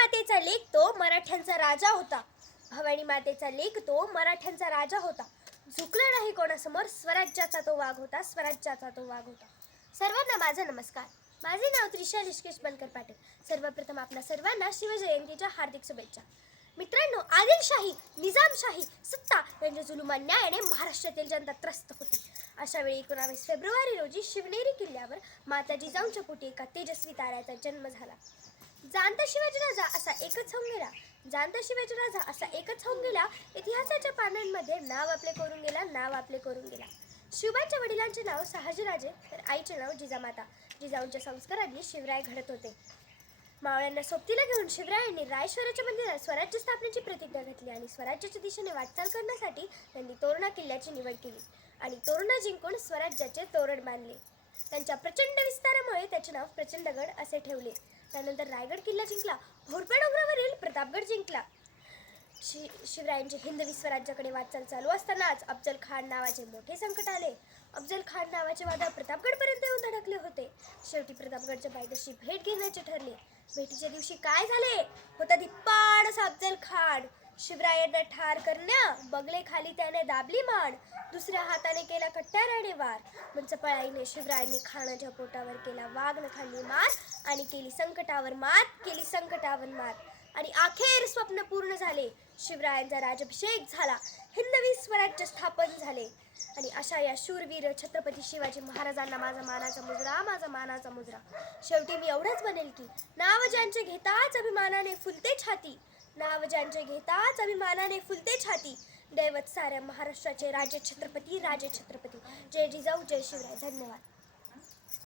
मातेचा लेक तो मराठ्यांचा राजा होता. भवानी मातेचा लेक तो मराठ्यांचा राजा होता. झुकला नाही कोणासमोर, स्वराज्याचा तो वाघ होता, स्वराज्याचा तो वाघ होता. सर्वांना माझा नमस्कार. माझे नाव त्रिशा लिश्केश बनकर पाटील. सर्वप्रथम आपल्या सर्वांना शिवजयंतीच्या हार्दिक शुभेच्छा. मित्रांनो, आदिलशाही, निजामशाही सत्ता यांच्या जुलूम अन्यायाने महाराष्ट्रातील जनता त्रस्त होती. अशा वेळी 19 फेब्रुवारी रोजी शिवनेरी किल्ल्यावर माता जिजाऊंच्या पोटी एका तेजस्वी ताऱ्याचा जन्म झाला. जाणता शिवाजी राजा असा एकच होऊन गेला. जाणता शिवाजी राजा असा एकच होऊन गेला. इतिहासाच्या पानांमध्ये नाव आपले करून गेला, नाव आपले करून गेला. शिवबांच्या वडिलांचे नाव शहाजीराजे तर आईचे नाव जिजामाता. जिजाऊंच्या संस्कारांनी शिवराय घडत होते. मावळ्यांना सोबतीला घेऊन शिवरायांनी रायश्वराच्या मंदिरात स्वराज्य स्थापनेची प्रतिज्ञा घेतली आणि स्वराज्याच्या दिशेने वाटचाल करण्यासाठी त्यांनी तोरणा किल्ल्याची निवड केली आणि तोरणा जिंकून स्वराज्याचे तोरण बांधले. त्यांच्या प्रचंड विस्तारामुळे त्याचे नाव प्रचंडगड असे ठेवले. त्यानंतर रायगड किल्ला जिंकला, भोरप्या डोंगरावरील प्रतापगड जिंकला. शिवरायांची हिंदवी स्वराज्याकडे वाटचाल चालू असतानाच अफजल खान नावाचे मोठे संकट आले. अफजल खान नावाचे वादळ प्रतापगडपर्यंत येऊन धडकले होते. शेवटी प्रतापगडच्या पायथ्याशी भेट घेण्याचे ठरले. भेटीच्या दिवशी काय झाले होता धिप्पाड असा अफजल खान. शिवरायांना ठार करण्या बगले खाली त्याने दाबली मान. दुसऱ्या हाताने केला कट्याराने वार. पंचपळाईने शिवरायांनी खानाच्या पोटावर केला वाघनखांनी मार आणि केली संकटावर मात, केली संकटावर मात. आणि अखेर स्वप्न पूर्ण झाले. शिवरायांचा राजाभिषेक झाला, हिंदवी स्वराज्य स्थापन झाले. आणि अशा या शूरवीर छत्रपती शिवाजी महाराजांना माझा मानाचा मुजरा, माझा मानाचा मुजरा. शेवटी मी एवढंच बनेल की नाव ज्यांचे घेताच अभिमानाने फुलते छाती, नाव ज्यांचे घेताच अभिमानाने फुलते छाती. दैवत साऱ्या महाराष्ट्राचे राजे छत्रपती, राजे छत्रपती. जय जिजाऊ, जय शिवराय. धन्यवाद.